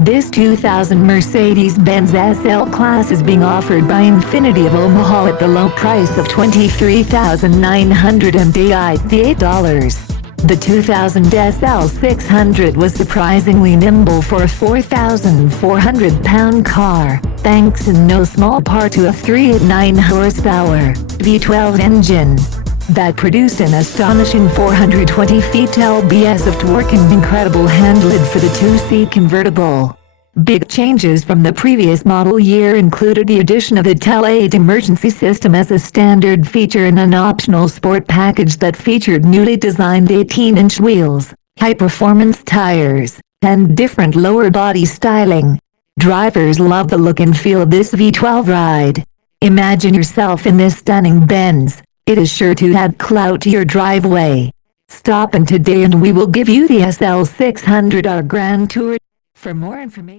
This 2000 Mercedes-Benz SL Class is being offered by Infiniti of Omaha at the low price of $23,988. The 2000 SL 600 was surprisingly nimble for a 4,400-pound car, thanks in no small part to a 389 horsepower V12 engine that produced an astonishing 420 feet lbs of torque and incredible handling for the two-seat convertible. Big changes from the previous model year included the addition of the Tele8 emergency system as a standard feature and an optional sport package that featured newly designed 18-inch wheels, high-performance tires, and different lower body styling. Drivers love the look and feel of this V12 ride. Imagine yourself in this stunning Benz. It is sure to add clout to your driveway. Stop in today and we will give you the SL 600 our Grand Tour. For more information